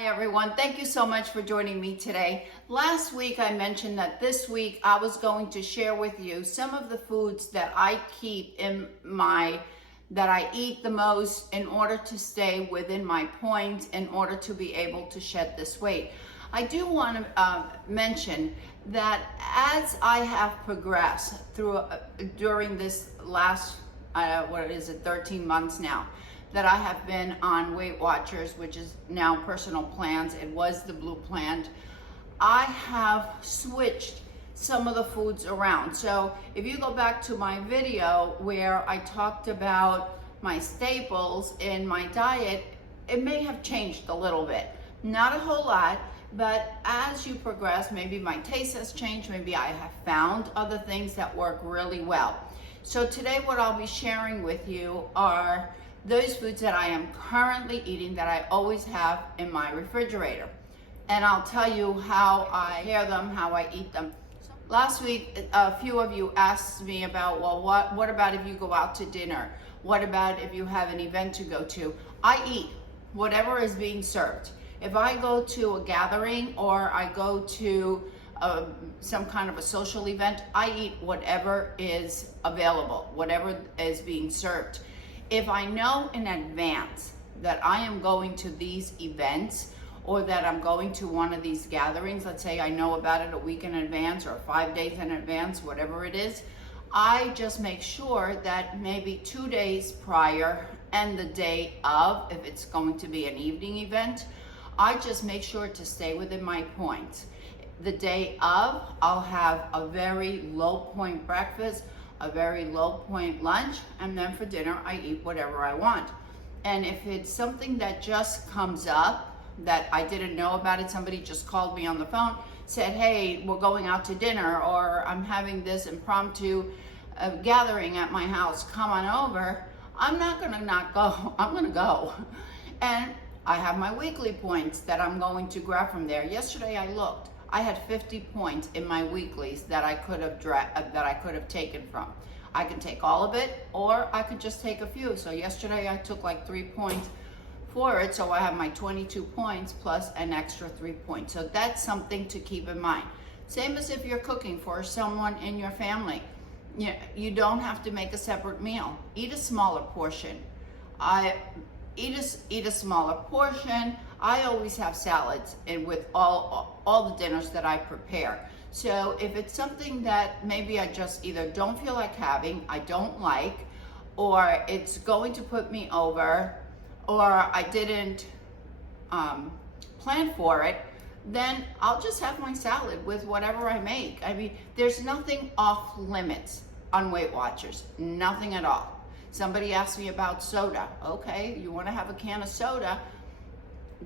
Hi everyone, thank you so much for joining me today. Last week I mentioned that this week I was going to share with you some of the foods that I keep that I eat the most in order to stay within my points, in order to be able to shed this weight. I do want to mention that as I have progressed during this last, 13 months now, that I have been on Weight Watchers, which is now Personal Plans. It was the Blue Plan. I have switched some of the foods around. So if you go back to my video where I talked about my staples in my diet, it may have changed a little bit. Not a whole lot, but as you progress, maybe my taste has changed. Maybe I have found other things that work really well. So today what I'll be sharing with you are those foods that I am currently eating that I always have in my refrigerator. And I'll tell you how I prepare them, how I eat them. Last week, a few of you asked me about, well, what about if you go out to dinner? What about if you have an event to go to? I eat whatever is being served. If I go to a gathering or I go to some kind of a social event, I eat whatever is available, whatever is being served. If I know in advance that I am going to these events or that I'm going to one of these gatherings, let's say I know about it a week in advance or 5 days in advance, whatever it is, I just make sure that maybe 2 days prior and the day of, if it's going to be an evening event, I just make sure to stay within my points. The day of, I'll have a very low point breakfast, a very low point lunch, and then for dinner I eat whatever I want. And if it's something that just comes up that I didn't know about it, somebody just called me on the phone, said, hey, we're going out to dinner, or I'm having this impromptu gathering at my house, come on over, I'm not gonna not go, I'm gonna go. And I have my weekly points that I'm going to grab from there. Yesterday I looked. I had 50 points in my weeklies that I could have taken from. I can take all of it, or I could just take a few. So yesterday I took like 3 points for it, so I have my 22 points plus an extra 3 points. So that's something to keep in mind. Same as if you're cooking for someone in your family. You don't have to make a separate meal. Eat a smaller portion. Eat a smaller portion. I always have salads and with all the dinners that I prepare. So if it's something that maybe I just either don't feel like having, I don't like, or it's going to put me over, or I didn't plan for it, then I'll just have my salad with whatever I make. I mean, there's nothing off limits on Weight Watchers, nothing at all. Somebody asked me about soda. Okay, you want to have a can of soda,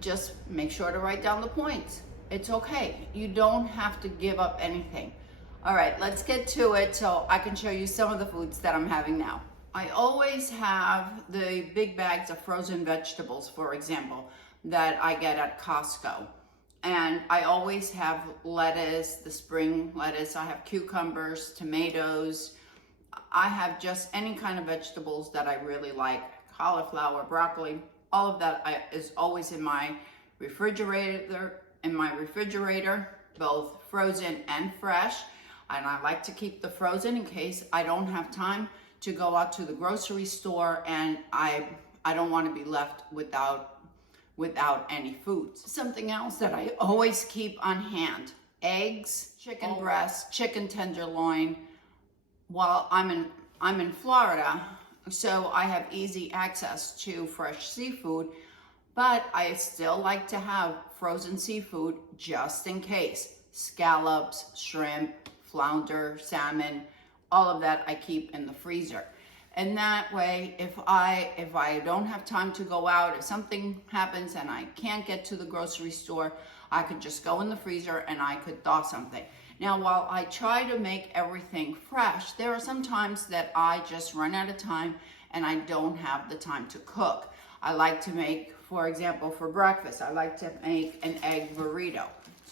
just make sure to write down the points. It's okay. You don't have to give up anything. All right, let's get to it so I can show you some of the foods that I'm having now. I always have the big bags of frozen vegetables, for example, that I get at Costco. And I always have lettuce, the spring lettuce. I have cucumbers, tomatoes. I have just any kind of vegetables that I really like. Cauliflower, broccoli, all of that is always in my refrigerator, both frozen and fresh. And I like to keep the frozen in case I don't have time to go out to the grocery store and I don't want to be left without any food. Something else that I always keep on hand: eggs, chicken breast, chicken tenderloin. While I'm in Florida, so I have easy access to fresh seafood, but I still like to have frozen seafood just in case. Scallops, shrimp, flounder, salmon, all of that I keep in the freezer. And that way, if I don't have time to go out, if something happens and I can't get to the grocery store, I could just go in the freezer and I could thaw something. Now, while I try to make everything fresh, there are some times that I just run out of time and I don't have the time to cook. I like to make, for example, for breakfast, I like to make an egg burrito.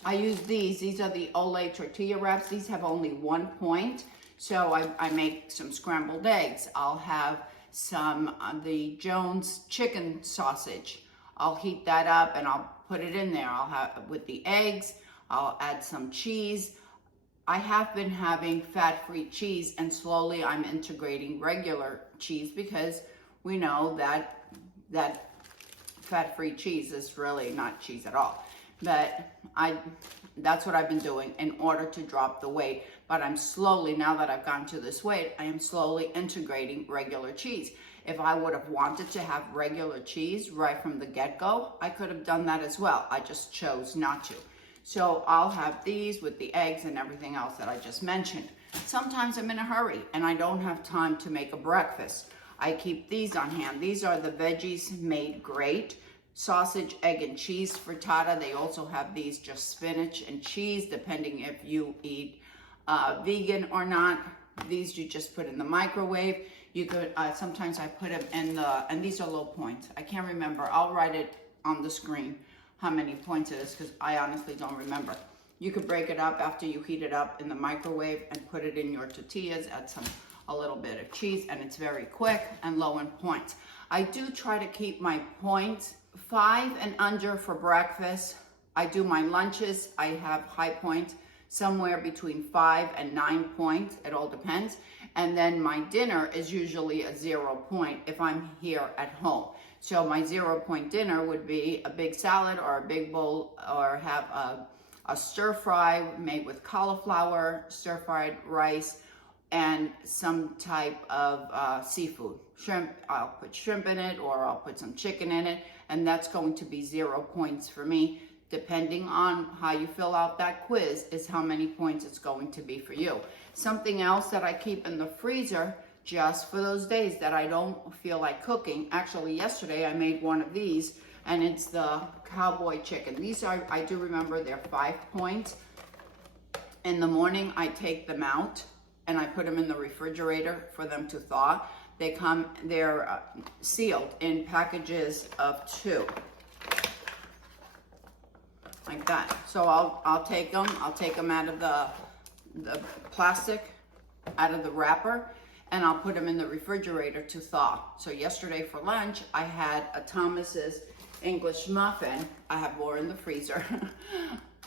I use these are the Olay tortilla wraps. These have only 1 point. So I make some scrambled eggs. I'll have some the Jones chicken sausage. I'll heat that up and I'll put it in there. I'll have with the eggs, I'll add some cheese. I have been having fat-free cheese, and slowly I'm integrating regular cheese because we know that fat-free cheese is really not cheese at all. But that's what I've been doing in order to drop the weight. But I'm slowly, now that I've gotten to this weight, I am slowly integrating regular cheese. If I would have wanted to have regular cheese right from the get-go, I could have done that as well. I just chose not to. So I'll have these with the eggs and everything else that I just mentioned. Sometimes I'm in a hurry and I don't have time to make a breakfast. I keep these on hand. These are the Veggies Made Great sausage, egg, and cheese frittata. They also have these just spinach and cheese, depending if you eat vegan or not. These you just put in the microwave. You could, sometimes I put them in and these are low points. I can't remember. I'll write it on the screen how many points it is because I honestly don't remember. You could break it up after you heat it up in the microwave and put it in your tortillas, add a little bit of cheese, and it's very quick and low in points. I do try to keep my points 5 and under for breakfast. I do my lunches. I have high points somewhere between 5 and 9 points. It all depends. And then my dinner is usually a 0 point if I'm here at home. So my 0 point dinner would be a big salad or a big bowl, or have a stir fry made with cauliflower, stir fried rice, and some type of seafood. Shrimp, I'll put shrimp in it, or I'll put some chicken in it, and that's going to be 0 points for me. Depending on how you fill out that quiz is how many points it's going to be for you. Something else that I keep in the freezer just for those days that I don't feel like cooking. Actually, yesterday I made one of these, and it's the cowboy chicken. These are, I do remember, they're 5 points. In the morning, I take them out and I put them in the refrigerator for them to thaw. They're sealed in packages of 2. Like that. So I'll take them out of the plastic, out of the wrapper, and I'll put them in the refrigerator to thaw. So yesterday for lunch, I had a Thomas's English muffin. I have more in the freezer.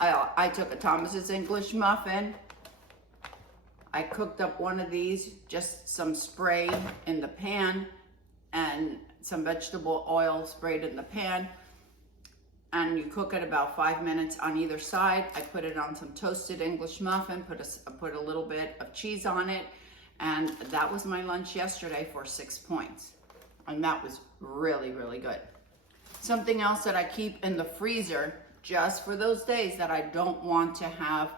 I took a Thomas's English muffin. I cooked up one of these, just some spray in the pan and some vegetable oil sprayed in the pan. And you cook it about 5 minutes on either side. I put it on some toasted English muffin, put a little bit of cheese on it, and that was my lunch yesterday for 6 points. And that was really, really good. Something else that I keep in the freezer just for those days that I don't want to have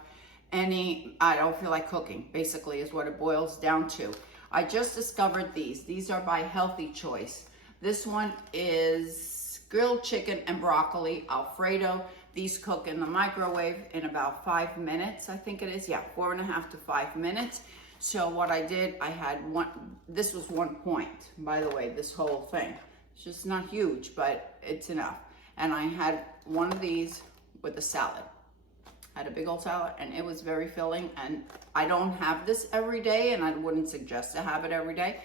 I don't feel like cooking, basically is what it boils down to. I just discovered these. These are by Healthy Choice. This one is grilled chicken and broccoli Alfredo. These cook in the microwave in about 5 minutes, I think it is. Yeah, 4.5 to 5 minutes. So what I did, I had this was 1 point, by the way, this whole thing. It's just not huge, but it's enough. And I had one of these with a salad. I had a big old salad, and it was very filling. And I don't have this every day, and I wouldn't suggest to have it every day,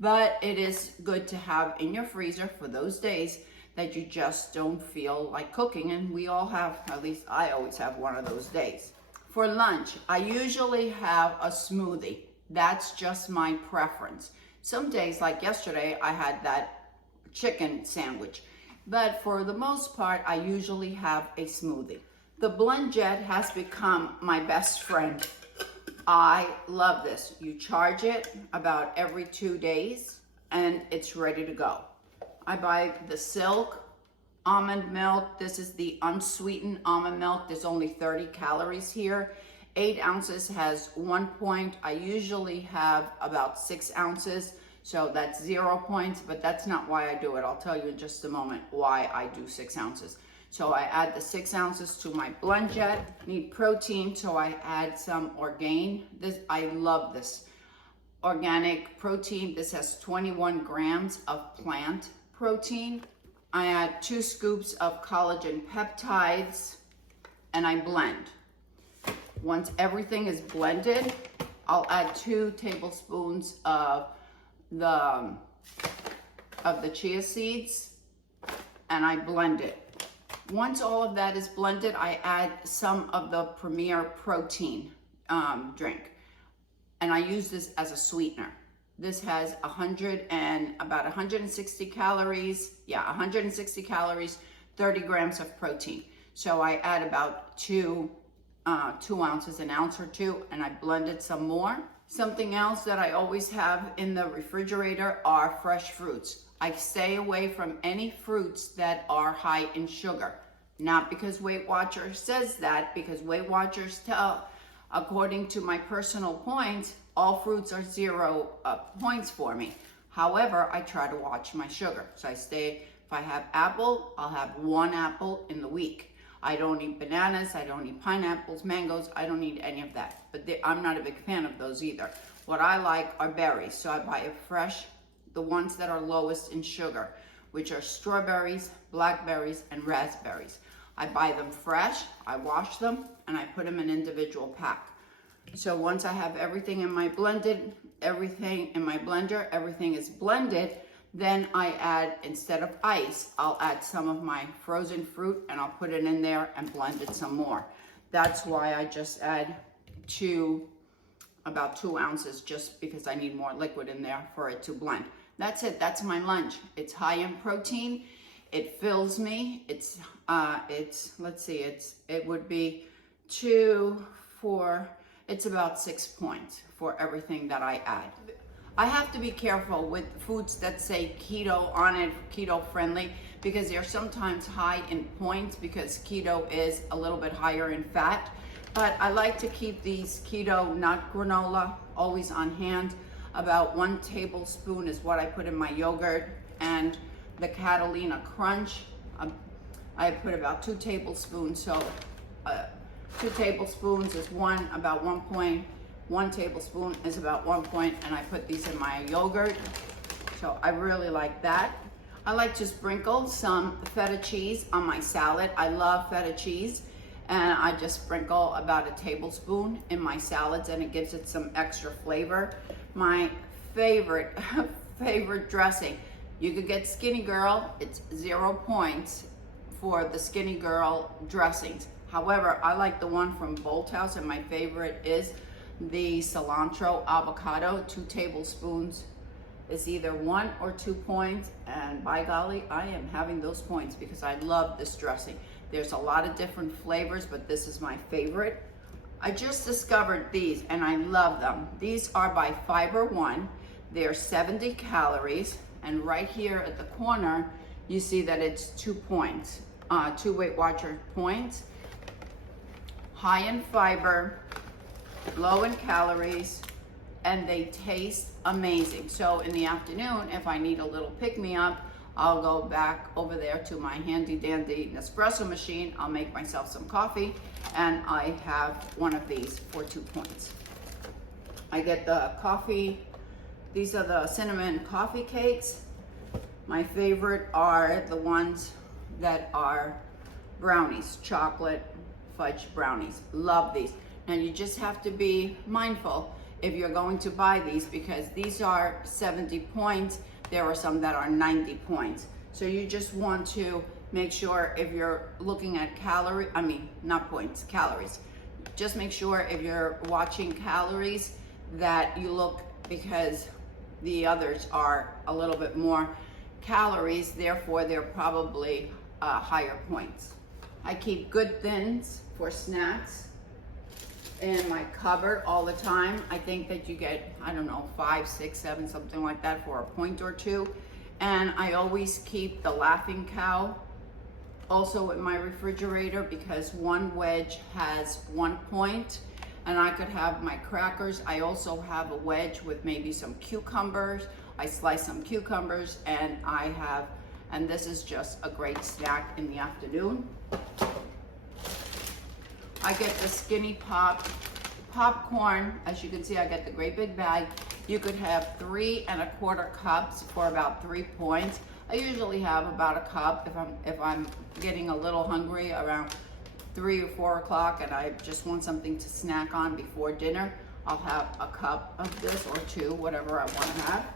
but it is good to have in your freezer for those days that you just don't feel like cooking. And we all have, at least I always have one of those days. For lunch, I usually have a smoothie. That's just my preference. Some days, like yesterday, I had that chicken sandwich. But for the most part, I usually have a smoothie. The Blend Jet has become my best friend. I love this. You charge it about every 2 days and it's ready to go. I buy the Silk almond milk. This is the unsweetened almond milk. There's only 30 calories here. 8 ounces has 1 point. I usually have about 6 ounces. So that's 0 points, but that's not why I do it. I'll tell you in just a moment why I do 6 ounces. So I add the 6 ounces to my Blend Jet. Need protein, so I add some Orgain. I love this organic protein. This has 21 grams of plant protein. I add 2 scoops of collagen peptides, and I blend. Once everything is blended, I'll add 2 tablespoons of the chia seeds, and I blend it. Once all of that is blended, I add some of the Premier protein drink. And I use this as a sweetener. This has about 160 calories. Yeah, 160 calories, 30 grams of protein. So I add about 2 ounces, an ounce or 2, and I blended some more. Something else that I always have in the refrigerator are fresh fruits. I stay away from any fruits that are high in sugar. Not because Weight Watchers says that, because Weight Watchers tell, according to my personal points, all fruits are 0 points for me. However, I try to watch my sugar. So if I have apple, I'll have 1 apple in the week. I don't eat bananas, I don't eat pineapples, mangoes, I don't eat any of that. But I'm not a big fan of those either. What I like are berries, so I buy it fresh, the ones that are lowest in sugar, which are strawberries, blackberries, and raspberries. I buy them fresh, I wash them, and I put them in individual pack. So once I have everything in my blender, everything is blended, then I add, instead of ice, I'll add some of my frozen fruit and I'll put it in there and blend it some more. That's why I just add about 2 ounces, just because I need more liquid in there for it to blend. That's it, that's my lunch. It's high in protein, it fills me. It would be 2, 4, it's about 6 points for everything that I add. I have to be careful with foods that say keto on it, keto friendly, because they're sometimes high in points because keto is a little bit higher in fat. But I like to keep these keto nut granola always on hand. About 1 tablespoon is what I put in my yogurt, and the Catalina Crunch, I put about 2 tablespoons. So 2 tablespoons is 1 tablespoon is about 1 point, and I put these in my yogurt. So I really like that. I like to sprinkle some feta cheese on my salad. I love feta cheese, and I just sprinkle about 1 tablespoon in my salads, and it gives it some extra flavor. My favorite dressing, you could get Skinny Girl, it's 0 points for the Skinny Girl dressings. However, I like the one from Bolthouse, and my favorite is the cilantro avocado. 2 tablespoons is either 1 or 2 points, and by golly, I am having those points because I love this dressing. There's a lot of different flavors, but this is my favorite. I just discovered these and I love them. These are by Fiber One. They're 70 calories, and right here at the corner you see that it's 2 points, 2 Weight Watcher points. High in fiber, low in calories, and they taste amazing. So in the afternoon, if I need a little pick-me-up, I'll go back over there to my handy dandy Nespresso machine. I'll make myself some coffee, and I have one of these for 2 points. I get the coffee. These are the cinnamon coffee cakes. My favorite are the ones that are brownies, chocolate fudge brownies. Love these. And you just have to be mindful if you're going to buy these, because these are 70 points. There are some that are 90 points. So you just want to make sure, if you're looking at calories, just make sure if you're watching calories that you look, because the others are a little bit more calories, therefore they're probably higher points. I keep Good Thins for snacks in my cupboard all the time. I think that you get, 5, 6, 7, something like that for 1 point or 2. And I always keep the Laughing Cow also in my refrigerator, because 1 wedge has 1 point, and I could have my crackers. I also have a wedge with maybe some cucumbers. I slice some cucumbers, and and this is just a great snack in the afternoon. I get the Skinny Pop popcorn. As you can see, I get the great big bag. You could have 3 1/4 cups for about 3 points. I usually have about a cup if I'm getting a little hungry around 3 or 4 o'clock and I just want something to snack on before dinner. I'll have a cup of this, or 2, whatever I want to have.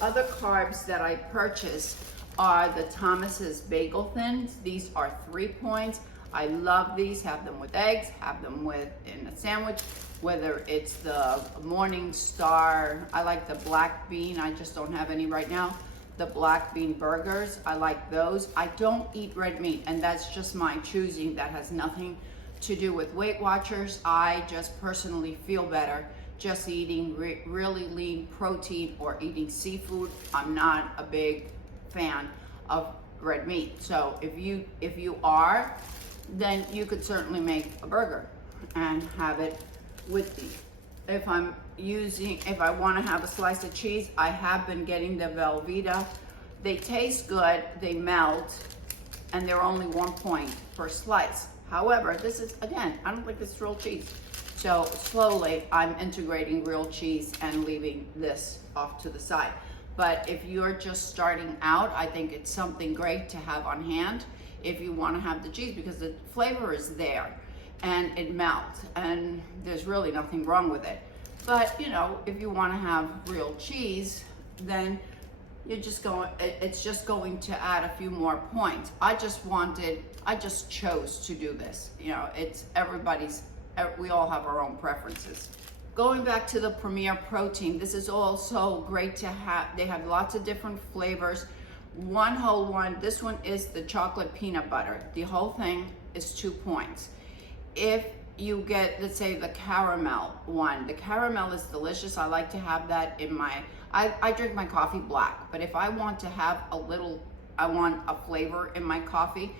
Other carbs that I purchase are the Thomas's Bagel Thins. These are 3 points. I love these. Have them with eggs, have them with in a sandwich, whether it's the Morning Star. I like the black bean. I just don't have any right now. The black bean burgers, I like those. I don't eat red meat, and that's just my choosing. That has nothing to do with Weight Watchers. I just personally feel better just eating really lean protein or eating seafood. I'm not a big fan of red meat. So if you are, then you could certainly make a burger and have it with these. If I want to have a slice of cheese, I have been getting the Velveeta. They taste good, they melt, and they're only 1 point per slice. However, this is, again, I don't think this is real cheese. So slowly I'm integrating real cheese and leaving this off to the side. But if you're just starting out, I think it's something great to have on hand if you want to have the cheese, because the flavor is there and it melts and there's really nothing wrong with it. But you know, if you want to have real cheese, then it's just going to add a few more points. I just chose to do this. You know, it's we all have our own preferences. Going back to the Premier Protein, this is also great to have. They have lots of different flavors. One whole one, this one is the chocolate peanut butter. The whole thing is 2 points. If you get, let's say, the caramel one, the caramel is delicious. I like to have that in my, I drink my coffee black, but if I want to have I want a flavor in my coffee,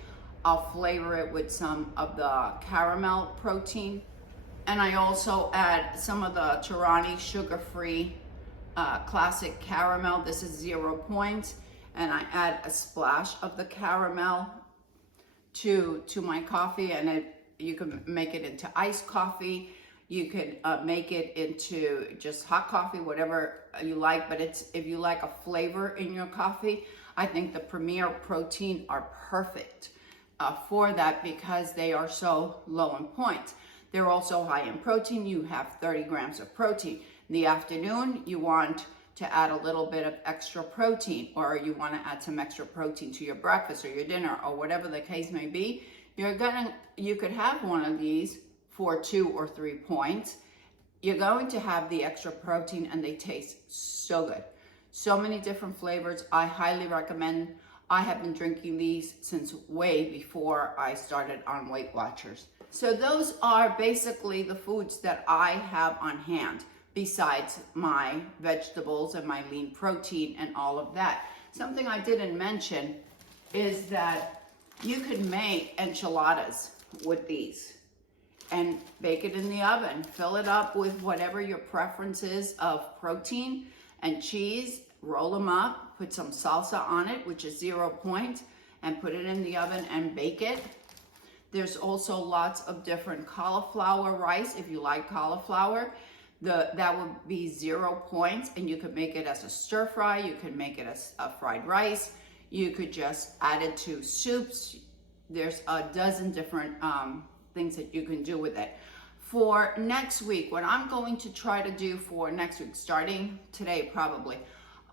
I'll flavor it with some of the caramel protein. And I also add some of the Tirani sugar-free classic caramel. This is 0 points. And I add a splash of the caramel to my coffee, and you can make it into iced coffee. You could make it into just hot coffee, whatever you like. But if you like a flavor in your coffee, I think the Premier Protein are perfect for that, because they are so low in points. They're also high in protein. You have 30 grams of protein. In the afternoon, you want to add a little bit of extra protein, or you want to add some extra protein to your breakfast or your dinner, or whatever the case may be. You could have one of these for 2 or 3 points. You're going to have the extra protein, and they taste so good. So many different flavors. I highly recommend. I have been drinking these since way before I started on Weight Watchers. So those are basically the foods that I have on hand, besides my vegetables and my lean protein and all of that. Something I didn't mention is that you could make enchiladas with these and bake it in the oven. Fill it up with whatever your preference is of protein and cheese. Roll them up, put some salsa on it, which is 0 points, and put it in the oven and bake it. There's also lots of different cauliflower rice. If you like cauliflower, that would be 0 points, and you could make it as a stir fry. You could make it as a fried rice. You could just add it to soups. There's a dozen different things that you can do with it. For next week, what I'm going to try to do for next week, starting today probably,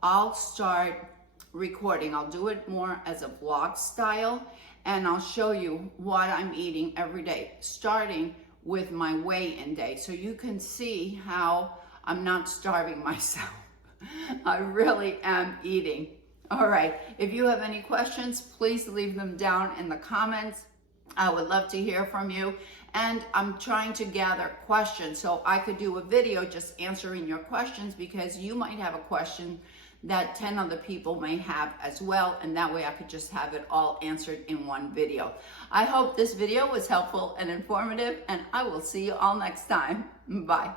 I'll start recording. I'll do it more as a vlog style, and I'll show you what I'm eating every day, starting with my weigh-in day, so you can see how I'm not starving myself. I really am eating. All right, if you have any questions, please leave them down in the comments. I would love to hear from you. And I'm trying to gather questions so I could do a video just answering your questions, because you might have a question that 10 other people may have as well, and that way I could just have it all answered in one video. I hope this video was helpful and informative, and I will see you all next time. Bye.